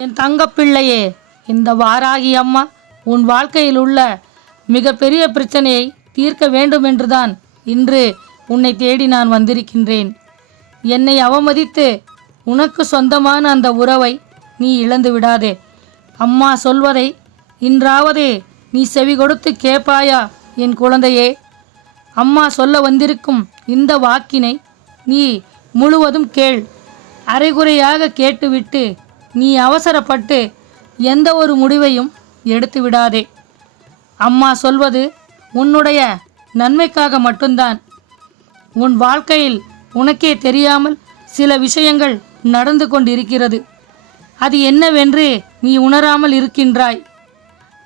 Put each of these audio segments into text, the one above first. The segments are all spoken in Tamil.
என் தங்கப்பிள்ளையே இந்த வாராகி அம்மா உன் வாழ்க்கையில் உள்ள மிகப்பெரிய பிரச்சனையை தீர்க்க வேண்டும் என்றுதான் இன்று உன்னை தேடி நான் வந்திருக்கின்றேன். என்னை அவமதித்து உனக்கு சொந்தமான அந்த உறவை நீ இழந்து விடாதே. அம்மா சொல்வதை இன்றாவது நீ செவி கொடுத்து கேட்பாயா என் குழந்தையே? அம்மா சொல்ல வந்திருக்கும் இந்த வாக்கினை நீ முழுவதும் கேள். அரைகுறையாக கேட்டுவிட்டு நீ அவசரப்பட்டு எந்த ஒரு முடிவையும் எடுத்து விடாதே. அம்மா சொல்வது உன்னுடைய நன்மைக்காக மட்டும்தான். உன் வாழ்க்கையில் உனக்கே தெரியாமல் சில விஷயங்கள் நடந்து கொண்டிருக்கிறது. அது என்னவென்று நீ உணராமல் இருக்கின்றாய்.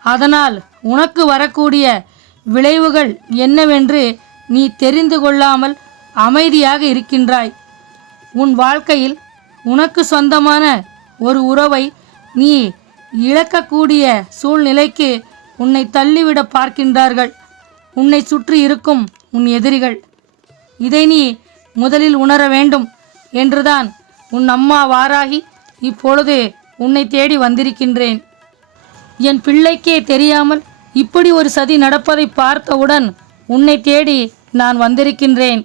அதனால் உனக்கு வரக்கூடிய விளைவுகள் என்னவென்று நீ தெரிந்து கொள்ளாமல் அமைதியாக இருக்கின்றாய். உன் வாழ்க்கையில் உனக்கு சொந்தமான ஒரு உறவை நீ இழக்கக்கூடிய சூழ்நிலைக்கு உன்னை தள்ளிவிட பார்க்கின்றார்கள். உன்னை சுற்றி இருக்கும் உன் எதிரிகள். இதை நீ முதலில் உணர வேண்டும் என்றுதான் உன் அம்மா வாராகி இப்பொழுது உன்னை தேடி வந்திருக்கின்றேன். என் பிள்ளைக்கே தெரியாமல் இப்படி ஒரு சதி நடப்பதை பார்த்தவுடன் உன்னை தேடி நான் வந்திருக்கின்றேன்.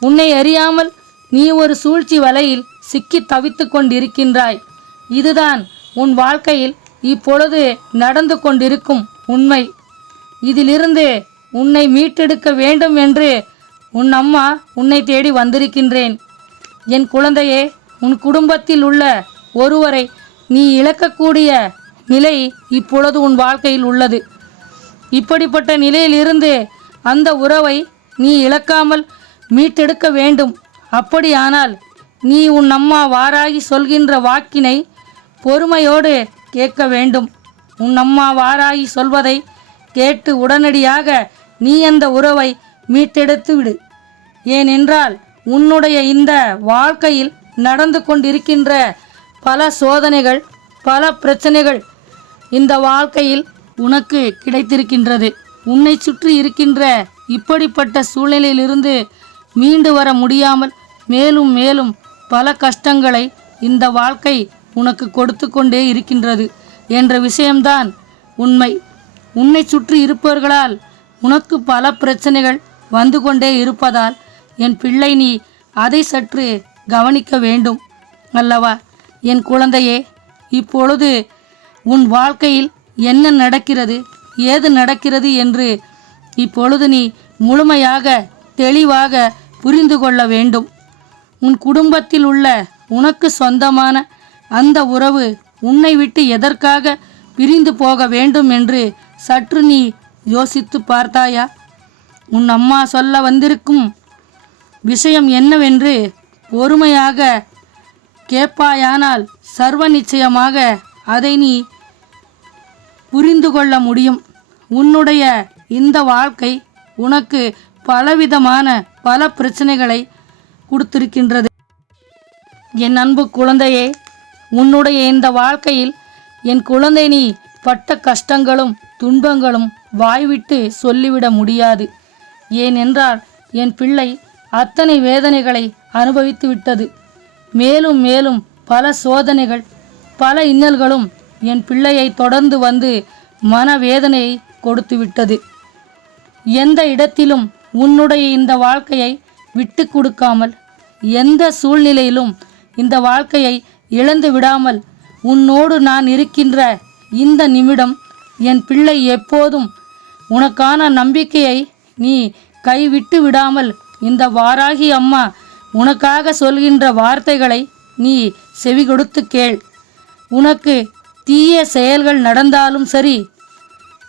உன்னை அறியாமல் நீ ஒரு சூழ்ச்சி வலையில் சிக்கி தவித்து கொண்டிருக்கின்றாய். இதுதான் உன் வாழ்க்கையில் இப்பொழுது நடந்து கொண்டிருக்கும் உண்மை. இதிலிருந்து உன்னை மீட்டெடுக்க வேண்டும் என்று உன் அம்மா உன்னை தேடி வந்திருக்கின்றேன். என் குழந்தையே உன் குடும்பத்தில் உள்ள ஒருவரை நீ இழக்கக்கூடிய நிலை இப்பொழுது உன் வாழ்க்கையில் உள்ளது. இப்படிப்பட்ட நிலையிலிருந்து அந்த உறவை நீ இழக்காமல் மீட்டெடுக்க வேண்டும். அப்படியானால் நீ உன் அம்மா வாராகி சொல்கின்ற வாக்கினை பொறுமையோடு கேட்க வேண்டும். உன் அம்மா வாராயி சொல்வதை கேட்டு உடனடியாக நீ அந்த உறவை மீட்டெடுத்து விடு. ஏனென்றால் உன்னுடைய இந்த வாழ்க்கையில் நடந்து கொண்டிருக்கின்ற பல சோதனைகள் பல பிரச்சனைகள் இந்த வாழ்க்கையில் உனக்கு கிடைத்திருக்கின்றது. உன்னை சுற்றி இருக்கின்ற இப்படிப்பட்ட சூழ்நிலையிலிருந்து மீண்டு வர முடியாமல் மேலும் மேலும் பல கஷ்டங்களை இந்த வாழ்க்கை உனக்கு கொடுத்து கொண்டே இருக்கின்றது என்ற விஷயம்தான் உண்மை. உன்னை சுற்றி இருப்பவர்களால் உனக்கு பல பிரச்சனைகள் வந்து கொண்டே இருப்பதால் என் பிள்ளை நீ அதை சற்று கவனிக்க வேண்டும் அல்லவா? என் குழந்தையே இப்பொழுது உன் வாழ்க்கையில் என்ன நடக்கிறது ஏது நடக்கிறது என்று இப்பொழுது நீ முழுமையாக தெளிவாக புரிந்து கொள்ள வேண்டும். உன் குடும்பத்தில் உள்ள உனக்கு சொந்தமான அந்த உறவு உன்னை விட்டு எதற்காக பிரிந்து போக வேண்டும் என்று சற்று நீ யோசித்து பார்த்தாயா? உன் அம்மா சொல்ல வந்திருக்கும் விஷயம் என்னவென்று பொறுமையாக கேட்பாயானால் சர்வ நிச்சயமாக அதை நீ புரிந்து கொள்ள முடியும். உன்னுடைய இந்த வாழ்க்கை உனக்கு பலவிதமான பல பிரச்சனைகளை கொடுத்திருக்கின்றது. என் அன்பு குழந்தையே உன்னுடைய இந்த வாழ்க்கையில் என் குழந்தை நீ பட்ட கஷ்டங்களும் துன்பங்களும் வாய்விட்டு சொல்லிவிட முடியாது. ஏனென்றால் என் பிள்ளை அத்தனை வேதனைகளை அனுபவித்து விட்டது. மேலும் மேலும் பல சோதனைகள் பல இன்னல்களும் என் பிள்ளையை தொடர்ந்து வந்து மனவேதனையை கொடுத்து விட்டது. எந்த இடத்திலும் உன்னுடைய இந்த வாழ்க்கையை விட்டு கொடுக்காமல் எந்த சூழ்நிலையிலும் இந்த வாழ்க்கையை இழந்து விடாமல் உன்னோடு நான் இருக்கின்ற இந்த நிமிடம் என் பிள்ளை எப்போதும் உனக்கான நம்பிக்கையை நீ கைவிட்டு விடாமல் இந்த வாராகி அம்மா உனக்காக சொல்கின்ற வார்த்தைகளை நீ செவி கொடுத்து கேள். உனக்கு தீய செயல்கள் நடந்தாலும் சரி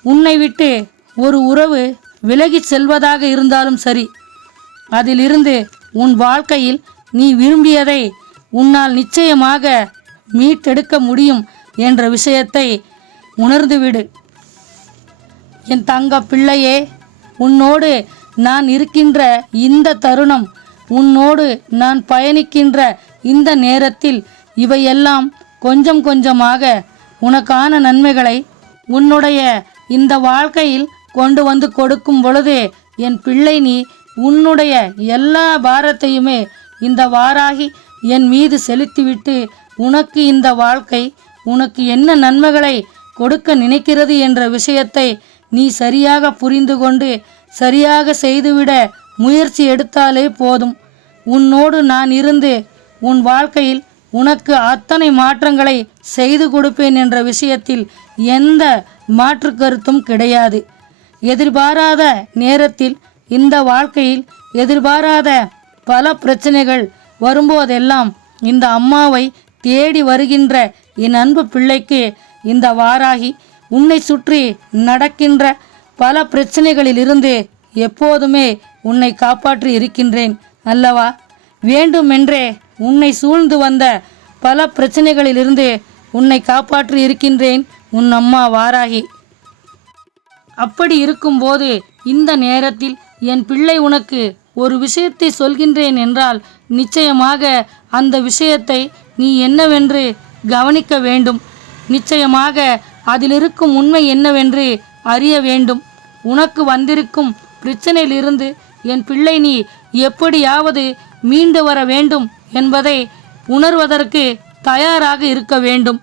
உன்னை விட்டு ஒரு உறவு விலகிச் செல்வதாக இருந்தாலும் சரி அதிலிருந்து உன் வாழ்க்கையில் நீ விரும்பியதை உன்னால் நிச்சயமாக மீட்டெடுக்க முடியும் என்ற விஷயத்தை உணர்ந்துவிடு. என் தங்க பிள்ளையே உன்னோடு நான் இருக்கின்ற இந்த தருணம் உன்னோடு நான் பயணிக்கின்ற இந்த நேரத்தில் இவையெல்லாம் கொஞ்சம் கொஞ்சமாக உனக்கான நன்மைகளை உன்னுடைய இந்த வாழ்க்கையில் கொண்டு வந்து கொடுக்கும் பொழுது என் பிள்ளை நீ உன்னுடைய எல்லா பாரத்தையுமே இந்த வாராகி என் மீது செலுத்திவிட்டு உனக்கு இந்த வாழ்க்கை உனக்கு என்ன நன்மைகளை கொடுக்க நினைக்கிறது என்ற விஷயத்தை நீ சரியாக புரிந்து கொண்டு சரியாக செய்துவிட முயற்சி எடுத்தாலே போதும். உன்னோடு நான் இருந்து உன் வாழ்க்கையில் உனக்கு அத்தனை மாற்றங்களை செய்து கொடுப்பேன் என்ற விஷயத்தில் எந்த மாற்று கருத்தும் கிடையாது. எதிர்பாராத நேரத்தில் இந்த வாழ்க்கையில் எதிர்பாராத பல பிரச்சனைகள் வரும்போதெல்லாம் இந்த அம்மாவை தேடி வருகின்ற என் அன்பு பிள்ளைக்கு இந்த வாராகி உன்னை சுற்றி நடக்கின்ற பல பிரச்சனைகளிலிருந்து எப்போதுமே உன்னை காப்பாற்றி இருக்கின்றேன் அல்லவா? வேண்டுமென்றே உன்னை சூழ்ந்து வந்த பல பிரச்சனைகளிலிருந்து உன்னை காப்பாற்றி இருக்கின்றேன் உன் அம்மா வாராகி. அப்படி இருக்கும்போது இந்த நேரத்தில் என் பிள்ளை உனக்கு ஒரு விஷயத்தை சொல்கின்றேன் என்றால் நிச்சயமாக அந்த விஷயத்தை நீ என்னவென்று கவனிக்க வேண்டும். நிச்சயமாக அதிலிருக்கும் உண்மை என்னவென்று அறிய வேண்டும். உனக்கு வந்திருக்கும் பிரச்சனையிலிருந்து என் பிள்ளை நீ எப்படியாவது மீண்டு வர வேண்டும் என்பதை உணர்வதற்கு தயாராக இருக்க வேண்டும்.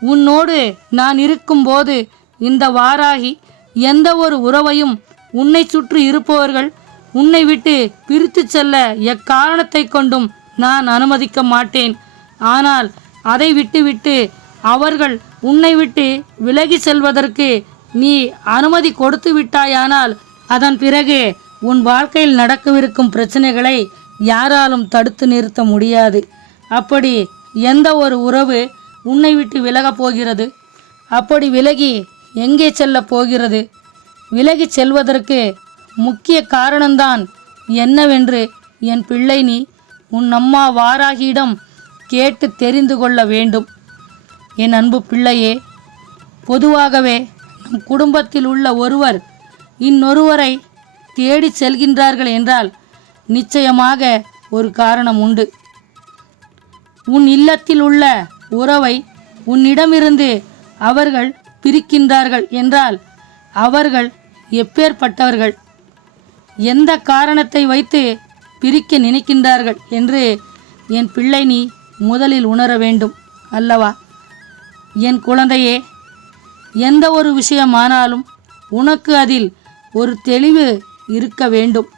உன்னோடு நான் இருக்கும்போது இந்த வாராகி எந்த ஒரு உறவையும் உன்னை சுற்றி இருப்பவர்கள் உன்னை விட்டு பிரித்து செல்ல எக்காரணத்தை கொண்டும் நான் அனுமதிக்க மாட்டேன். ஆனால் அதை விட்டுவிட்டு அவர்கள் உன்னை விட்டு விலகி செல்வதற்கு நீ அனுமதி கொடுத்து விட்டாயானால் அதன் பிறகு உன் வாழ்க்கையில் நடக்கவிருக்கும் பிரச்சனைகளை யாராலும் தடுத்து நிறுத்த முடியாது. அப்படி எந்த ஒரு உறவு உன்னை விட்டு விலகப் போகிறது? அப்படி விலகி எங்கே செல்லப் போகிறது? விலகி செல்வதற்கு முக்கிய காரணம்தான் என்னவென்று என் பிள்ளை நீ உன் அம்மா வாராகியிடம் கேட்டு தெரிந்து கொள்ள வேண்டும். என் அன்பு பிள்ளையே பொதுவாகவே நம் குடும்பத்தில் உள்ள ஒருவர் இன்னொருவரை தேடி செல்கின்றார்கள் என்றால் நிச்சயமாக ஒரு காரணம் உண்டு. உன் இல்லத்தில் உள்ள உறவை உன்னிடமிருந்து அவர்கள் பிரிக்கின்றார்கள் என்றால் அவர்கள் எப்பேற்பட்டவர்கள்? எந்த காரணத்தை வைத்து பிரிக்க நினைக்கின்றார்கள் என்று என் பிள்ளை நீ முதலில் உணர வேண்டும் அல்லவா? என் குழந்தையே எந்த ஒரு விஷயமானாலும் உனக்கு அதில் ஒரு தெளிவு இருக்க வேண்டும்.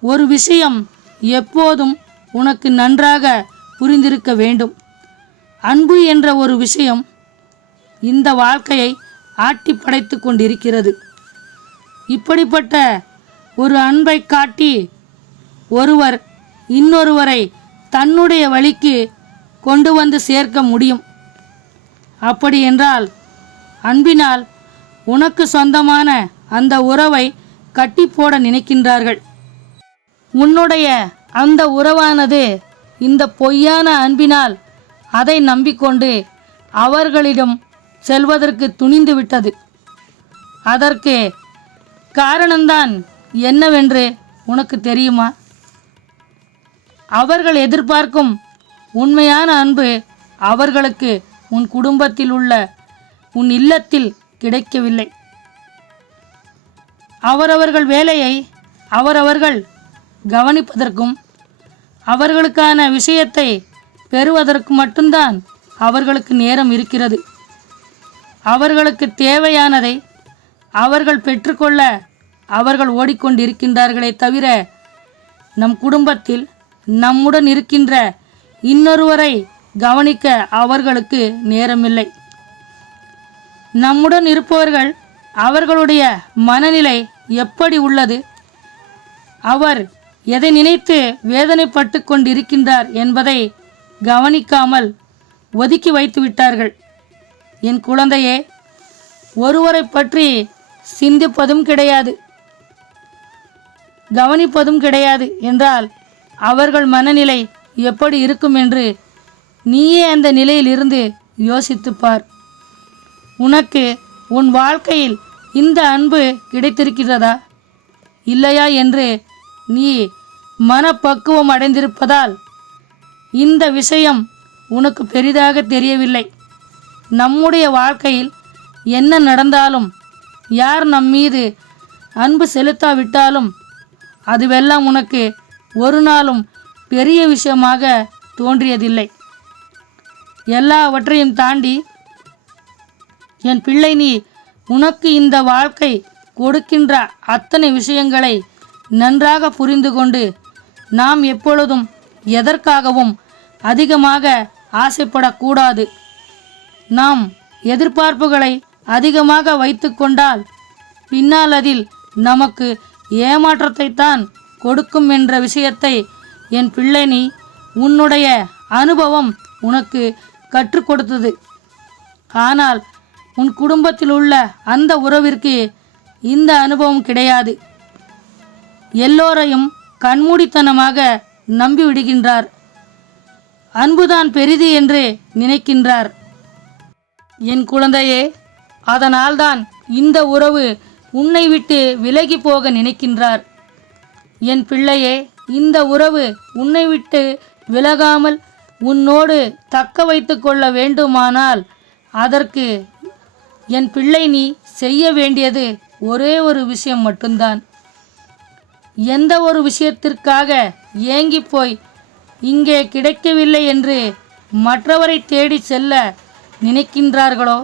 ஒரு விஷயம் எப்போதும் உனக்கு நன்றாக புரிந்திருக்க வேண்டும். அன்பு என்ற ஒரு விஷயம் இந்த வாழ்க்கையை ஆட்டி படைத்து கொண்டிருக்கிறது. இப்படிப்பட்ட ஒரு அன்பை காட்டி ஒருவர் இன்னொருவரை தன்னுடைய வழிக்கு கொண்டு வந்து சேர்க்க முடியும். அப்படி என்றால் அன்பினால் உனக்கு சொந்தமான அந்த உறவை கட்டி போட நினைக்கின்றார்கள். உன்னுடைய அந்த உறவானது இந்த பொய்யான அன்பினால் அதை நம்பிக்கொண்டு அவர்களிடம் செல்வதற்கு துணிந்து விட்டது அதற்கு காரணம்தான் என்னவென்று உனக்கு தெரியுமா? அவர்கள் எதிர்பார்க்கும் உண்மையான அன்பு அவர்களுக்கு உன் குடும்பத்தில் உள்ள உன் இல்லத்தில் கிடைக்கவில்லை. அவரவர்கள் வேலையை அவரவர்கள் கவனிப்பதற்கும் அவர்களுக்கான விஷயத்தை பெறுவதற்கு மட்டும்தான் அவர்களுக்கு நேரம் இருக்கிறது. அவர்களுக்கு தேவையானதை அவர்கள் பெற்றுக்கொள்ள அவர்கள் ஓடிக்கொண்டிருக்கின்றார்களே தவிர நம் குடும்பத்தில் நம்முடன் இருக்கின்ற இன்னொருவரை கவனிக்க அவர்களுக்கு நேரமில்லை. நம்முடன் இருப்பவர்கள் அவர்களுடைய மனநிலை எப்படி உள்ளது? அவர் எதை நினைத்து வேதனைப்பட்டு கொண்டிருக்கின்றார் என்பதை கவனிக்காமல் ஒதுக்கி வைத்து விட்டார்கள். என் குழந்தையே ஒருவரை பற்றி சிந்திப்பதும் கிடையாது. கவனிப்பதும் கிடையாது என்றால் அவர்கள் மனநிலை எப்படி இருக்கும் என்று நீயே அந்த நிலையில் இருந்து உனக்கு உன் வாழ்க்கையில் இந்த அன்பு கிடைத்திருக்கிறதா? இல்லையா என்று நீ மனப்பக்குவம் அடைந்திருப்பதால் இந்த விஷயம் உனக்கு பெரிதாக தெரியவில்லை. நம்முடைய வாழ்க்கையில் என்ன நடந்தாலும் யார் நம்மீது அன்பு செலுத்தாவிட்டாலும் அதுவெல்லாம் உனக்கு ஒரு நாளும் பெரிய விஷயமாக தோன்றியதில்லை. எல்லாவற்றையும் தாண்டி என் பிள்ளை நீ உனக்கு இந்த வாழ்க்கை கொடுக்கின்ற அத்தனை விஷயங்களை நன்றாக புரிந்து கொண்டு நாம் எப்பொழுதும் எதற்காகவும் அதிகமாக ஆசைப்படக்கூடாது. நாம் எதிர்பார்ப்புகளை அதிகமாக வைத்துக்கொண்டால் பின்னால் அதில் நமக்கு ஏமாற்றத்தை தான் கொடுக்கும் என்ற விஷயத்தை என் பிள்ளை நீ உன்னுடைய அனுபவம் உனக்கு கற்றுக் கொடுத்தது. ஆனால் உன் குடும்பத்தில் உள்ள அந்த உறவிற்கு இந்த அனுபவம் கிடையாது. எல்லோரையும் கண்மூடித்தனமாக நம்பி விடுகின்றார் அன்புதான் பெரிது என்று நினைக்கின்றார். என் குழந்தையே அதனால்தான் இந்த உறவு உன்னை விட்டு விலகி போக நினைக்கின்றார். என் பிள்ளையே இந்த உறவு உன்னை விட்டு விலகாமல் உன்னோடு தக்க வைத்து கொள்ள வேண்டுமானால் அதற்கு என் பிள்ளை நீ செய்ய வேண்டியது ஒரே ஒரு விஷயம் மட்டும்தான். எந்த ஒரு விஷயத்திற்காக ஏங்கி போய் இங்கே கிடைக்கவில்லை என்று மற்றவரை தேடி செல்ல நினைக்கின்றார்களோ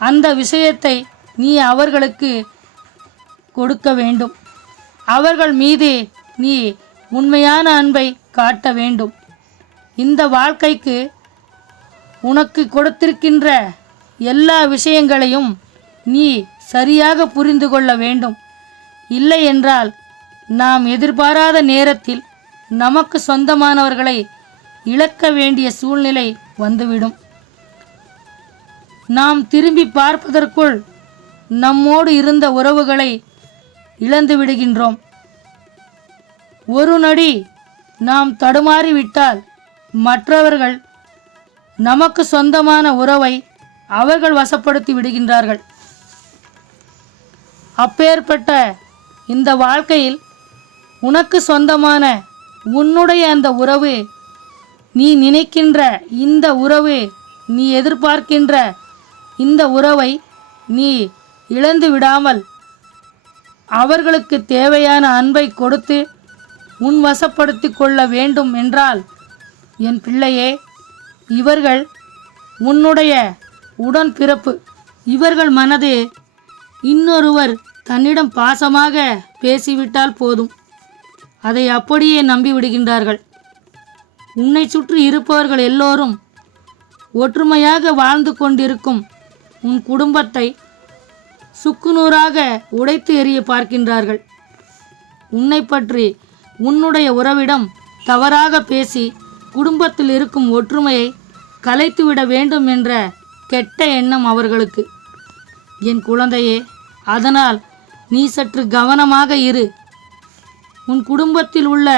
அந்த விஷயத்தை நீ அவர்களுக்கு கொடுக்க வேண்டும். அவர்கள் மீது நீ உண்மையான அன்பை காட்ட வேண்டும். இந்த வாழ்க்கைக்கு உனக்கு கொடுத்திருக்கின்ற எல்லா விஷயங்களையும் நீ சரியாக புரிந்து கொள்ள வேண்டும். இல்லை என்றால் நாம் எதிர்பாராத நேரத்தில் நமக்கு சொந்தமானவர்களை இழக்க வேண்டிய சூழ்நிலை வந்துவிடும். நாம் திரும்பி பார்ப்பதற்குள் நம்மோடு இருந்த உறவுகளை இழந்து விடுகின்றோம். ஒரு நொடி நாம் தடுமாறிவிட்டால் மற்றவர்கள் நமக்கு சொந்தமான உறவை அவர்கள் வசப்படுத்தி விடுகின்றார்கள். அப்பேற்பட்ட இந்த வாழ்க்கையில் உனக்கு சொந்தமான உன்னுடைய அந்த உறவு நீ நினைக்கின்ற இந்த உறவு நீ எதிர்பார்க்கின்ற இந்த உறவை நீ இழந்து விடாமல் அவர்களுக்கு தேவையான அன்பை கொடுத்து உன் வசப்படுத்தி கொள்ள வேண்டும் என்றால் என் பிள்ளையே இவர்கள் உன்னுடைய உடன் பிறப்பு இவர்கள் மனது இன்னொருவர் தன்னிடம் பாசமாக பேசிவிட்டால் போதும். அதை அப்படியே நம்பிவிடுகின்றார்கள். உன்னை சுற்றி இருப்பவர்கள் எல்லோரும் ஒற்றுமையாக வாழ்ந்து கொண்டிருக்கும் உன் குடும்பத்தை சுக்குநூறாக உடைத்து எறிய பார்க்கின்றார்கள். உன்னை பற்றி உன்னுடைய உறவிடம் தவறாக பேசி குடும்பத்தில் இருக்கும் ஒற்றுமையை கலைத்துவிட வேண்டும் என்ற கெட்ட எண்ணம் அவர்களுக்கு. என் குழந்தையே அதனால் நீ சற்று கவனமாக இரு. உன் குடும்பத்தில் உள்ள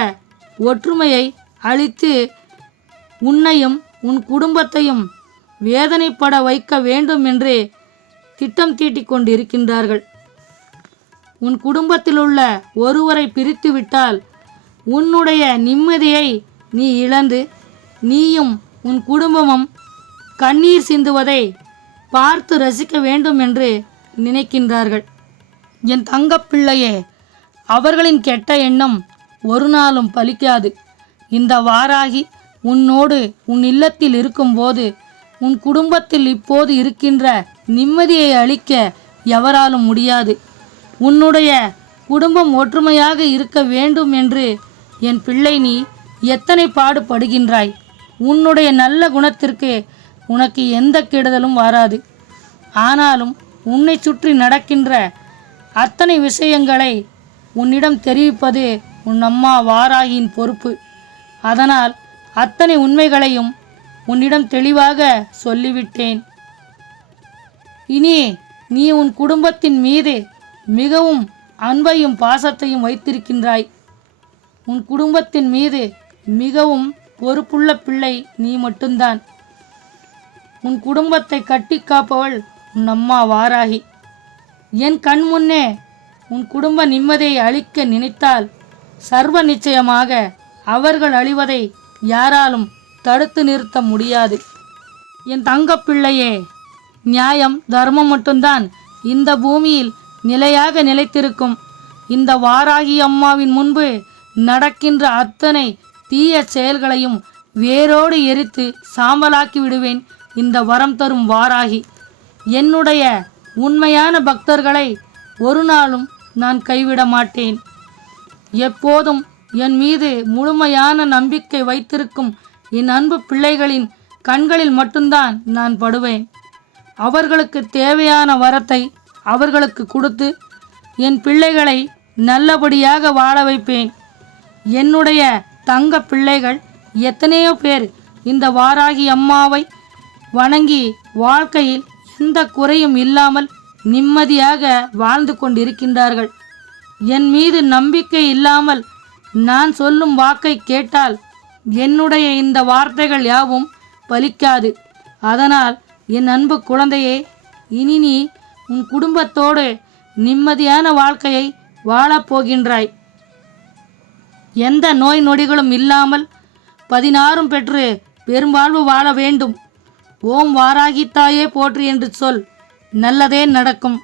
ஒற்றுமையை அழித்து உன்னையும் உன் குடும்பத்தையும் வேதனைப்பட வைக்க வேண்டும் என்று திட்டம் தீட்டிக் கொண்டிருக்கின்றார்கள் உன் குடும்பத்தில் உள்ள ஒருவரை பிரித்து விட்டால் உன்னுடைய நிம்மதியை நீ இழந்து நீயும் உன் குடும்பமும் கண்ணீர் சிந்துவதை பார்த்து ரசிக்க வேண்டும் என்று நினைக்கின்றார்கள். என் தங்கப்பிள்ளையே அவர்களின் கெட்ட எண்ணம் ஒரு நாளும் பலிக்காது. இந்த வாராகி உன்னோடு உன் இல்லத்தில் இருக்கும்போது உன் குடும்பத்தில் இப்போது இருக்கின்ற நிம்மதியை அளிக்க எவராலும் முடியாது. உன்னுடைய குடும்பம் ஒற்றுமையாக இருக்க வேண்டும் என்று என் பிள்ளை நீ எத்தனை பாடுபடுகின்றாய்? உன்னுடைய நல்ல குணத்திற்கு உனக்கு எந்த கெடுதலும் வராது. ஆனாலும் உன்னை சுற்றி நடக்கின்ற அத்தனை விஷயங்களை உன்னிடம் தெரிவிப்பது உன் அம்மா வாராகியின் பொறுப்பு. அதனால் அத்தனை உண்மைகளையும் உன்னிடம் தெளிவாக சொல்லிவிட்டேன். இனி நீ உன் குடும்பத்தின் மீது மிகவும் அன்பையும் பாசத்தையும் வைத்திருக்கின்றாய். உன் குடும்பத்தின் மீது மிகவும் பொறுப்புள்ள பிள்ளை நீ மட்டும்தான். உன் குடும்பத்தை கட்டி காப்பவள் உன் அம்மா வாராகி. என் கண் முன்னே உன் குடும்ப நிம்மதியை அழிக்க நினைத்தால் சர்வ நிச்சயமாக அவர்கள் அழிவதை யாராலும் தடுத்து நிறுத்த முடியாது. என் தங்கப்பிள்ளையே நியாயம் தர்மம் மட்டும்தான். இந்த பூமியில் நிலையாக நிலைத்திருக்கும். இந்த வாராகி அம்மாவின் முன்பு நடக்கின்ற அத்தனை தீய செயல்களையும் வேரோடு எரித்து சாம்பலாக்கி விடுவேன். இந்த வரம் தரும் வாராகி. என்னுடைய உண்மையான பக்தர்களை ஒரு நாளும் நான் கைவிட மாட்டேன். எப்போதும் என் மீது முழுமையான நம்பிக்கை வைத்திருக்கும் என் அன்பு பிள்ளைகளின் கண்களில் மட்டும்தான் நான் படுவேன். அவர்களுக்கு தேவையான வரத்தை அவர்களுக்கு கொடுத்து என் பிள்ளைகளை நல்லபடியாக வாழ வைப்பேன். என்னுடைய தங்க பிள்ளைகள் எத்தனையோ பேர் இந்த வாராகி அம்மாவை வணங்கி வாழ்க்கையில் எந்த குறையும் இல்லாமல் நிம்மதியாக வாழ்ந்து கொண்டிருக்கின்றார்கள். என் மீது நம்பிக்கை இல்லாமல் நான் சொல்லும் வாக்கை கேட்டால் என்னுடைய இந்த வார்த்தைகள் யாவும் பலிக்காது. அதனால் என் அன்பு குழந்தையே இனி நீ உன் குடும்பத்தோடு நிம்மதியான வாழ்க்கையை வாழப் போகின்றாய். எந்த நோய் நொடிகளும் இல்லாமல் பதினாறும் பெற்று பெரும்பாழ்வு வாழ வேண்டும். ஓம் வாராகித்தாயே போற்று என்று சொல். நல்லதே நடக்கும்.